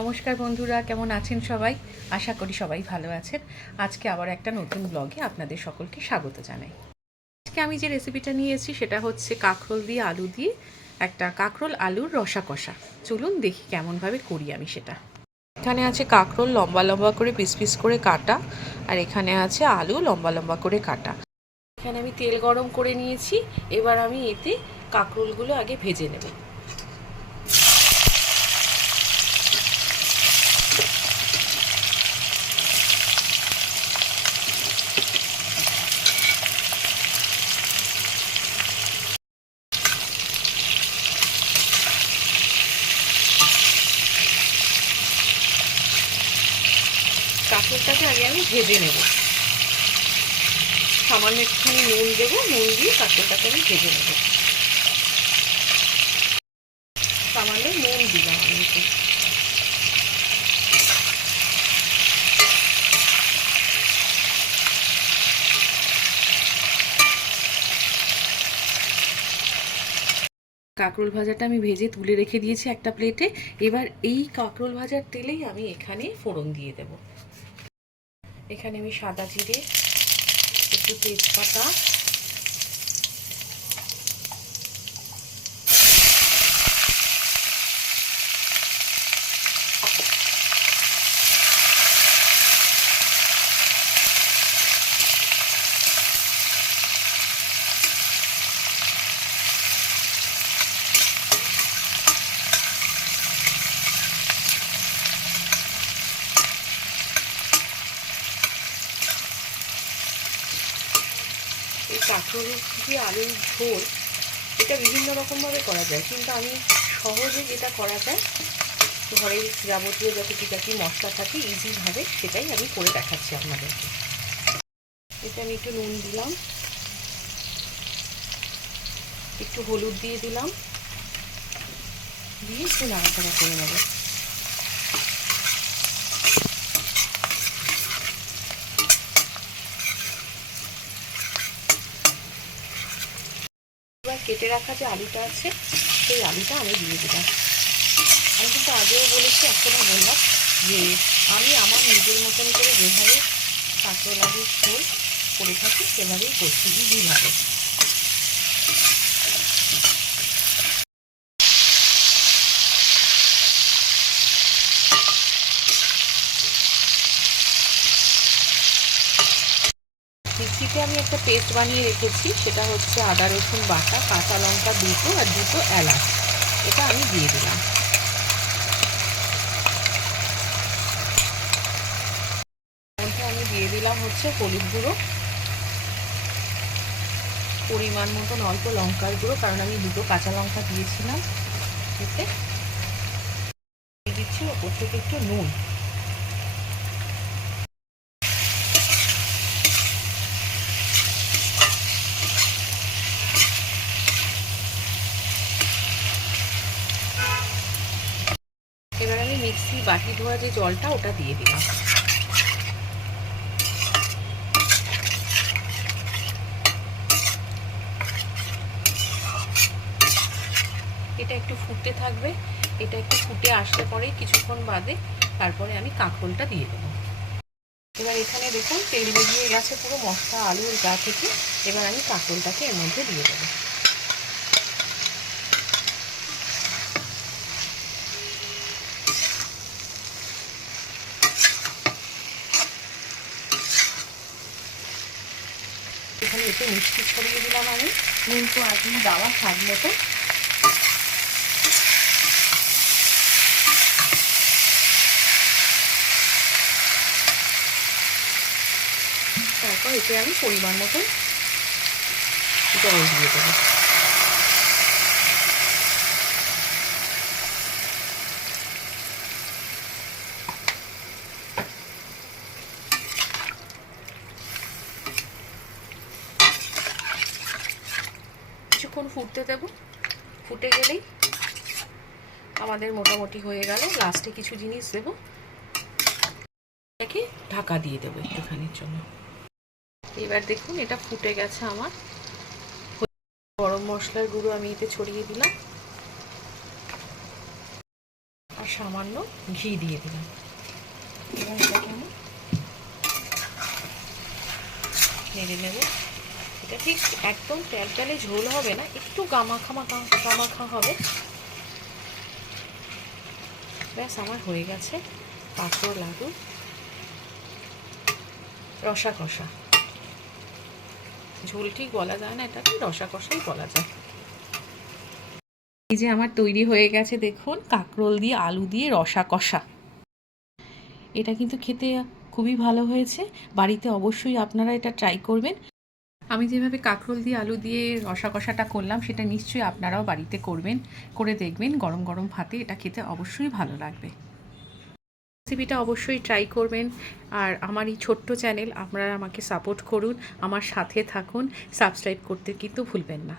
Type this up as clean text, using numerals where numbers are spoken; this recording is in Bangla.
নমস্কার বন্ধুরা, কেমন আছেন সবাই? আশা করি সবাই ভালো আছেন। আজকে আবার একটা নতুন ব্লগে আপনাদের সকলকে স্বাগত জানাই। আজকে আমি যে রেসিপিটা নিয়ে এসেছি সেটা হচ্ছে কাঁকরোল দিয়ে আলু দিয়ে একটা কাঁকরোল আলুর রসা কষা। চলুন দেখি কেমনভাবে করি আমি সেটা। এখানে আছে কাঁকরোল লম্বা লম্বা করে পিস পিস করে কাটা, আর এখানে আছে আলু লম্বা লম্বা করে কাটা। এখানে আমি তেল গরম করে নিয়েছি। এবার আমি এতে কাঁকরোলগুলো আগে ভেজে নেব। কাঁকরোলটাকে আগে আমি ভেজে নেব। সামান্য একটুখানি নুন দেবো, নুন দিয়ে কাঁকরোলটাকে আমি ভেজে নেব। সামান্য নুন দিলাম আমি এতে। কাঁকরোল ভাজাটা আমি ভেজে তুলে রেখে দিয়েছি একটা প্লেটে। এবার এই কাঁকরোল ভাজার তেলেই আমি এখানে ফোড়ন দিয়ে দেব। এখানে আমি সাদা জিরে, একটু তেজপাতা, এই কাঁকরোল দিয়ে আলুর ঝোল এটা বিভিন্ন রকমভাবে করা যায়, কিন্তু আমি সহজে যেটা করা যায় ঘরের যাবতীয় যত টুকিটাকি মশলা থাকে ইজিভাবে সেটাই আমি করে দেখাচ্ছি আপনাদেরকে। এতে আমি একটু নুন দিলাম, একটু হলুদ দিয়ে দিলাম, দিয়ে একটু নাড়াচাড়া করে নেব। এবার কেটে রাখা যে আলুটা আছে সেই আলুটা আমি দিয়ে দিলাম। আমি কিন্তু আগেও বলেছি, এখনও বললাম যে আমি আমার নিজের মতন করে যেভাবে কাঁকরোল আলুর ঝোল করে থাকি সেভাবেই করছি, ইজিভাবে। মিক্সিতে আমি একটা পেস্ট বানিয়ে রেখেছি, সেটা হচ্ছে আদা রসুন বাটা, কাঁচা লঙ্কা দুটো আর দুটো এলাচ, এটা আমি দিয়ে দিলাম। আমি দিয়ে দিলাম হচ্ছে হলুদ গুঁড়ো, পরিমাণ মতন অল্প লঙ্কার গুঁড়ো, কারণ আমি দুটো কাঁচা লঙ্কা দিয়েছিলাম। এতে দিয়ে দিচ্ছি ওপর থেকে একটু নুন। এবার আমি মিক্সি বাটি ধোয়া যে জলটা ওটা দিয়ে দিলাম। এটা একটু ফুটতে থাকবে, এটা একটু ফুটে আসলে পরে কিছুক্ষণ বাদে তারপরে আমি কাঁকরোলটা দিয়ে দেবো। এবার এখানে দেখুন তেল বেরিয়ে গেছে পুরো মশলা আলুর গা থেকে। এবার আমি কাঁকরোলটাকে এর মধ্যে দিয়ে দেবো। এখানে একটু মিষ্টি ছড়িয়ে দিলাম আমি, নুন তো আগেই দেওয়া স্বাদ মতো। তারপর এতে আমি পরিমাণ মতো জল দিয়ে দেবো। কিছুক্ষণ ফুটতে দেবো, ফুটে গেলেই আমাদের মোটামুটি হয়ে গেল। লাস্টে কিছু জিনিস দেবো, এটাকে ঢাকা দিয়ে দেবো একটুখানির জন্য। এবার দেখুন এটা ফুটে গেছে আমার। গরম মশলার গুঁড়ো আমি এতে ছড়িয়ে দিলাম, আর সামান্য ঘি দিয়ে দিলাম। এবার এটাকে আমি নেড়ে নেব। এটা ঠিক একদম ট্যালট্যালে ঝোল হবে না, একটু গামাখা হবে। ব্যাস আমার হয়ে গেছে কাঁকরোল আলু রসা কষা। ঝোল ঠিক বলা যায় না, এটাকে রসা কষাই বলা যায়। এই যে আমার তৈরি হয়ে গেছে দেখুন, কাঁকরোল দিয়ে আলু দিয়ে রসা কষা। এটা কিন্তু খেতে খুবই ভালো হয়েছে। বাড়িতে অবশ্যই আপনারা এটা ট্রাই করবেন। আমি যেভাবে কাঁকরোল দিয়ে আলু দিয়ে রসা কষাটা করলাম, সেটা নিশ্চয়ই আপনারাও বাড়িতে করবেন, করে দেখবেন। গরম গরম ভাতে এটা খেতে অবশ্যই ভালো লাগবে। রেসিপিটা অবশ্যই ট্রাই করবেন। আর আমার এই ছোট্ট চ্যানেল, আপনারা আমাকে সাপোর্ট করুন, আমার সাথে থাকুন, সাবস্ক্রাইব করতে কিন্তু ভুলবেন না।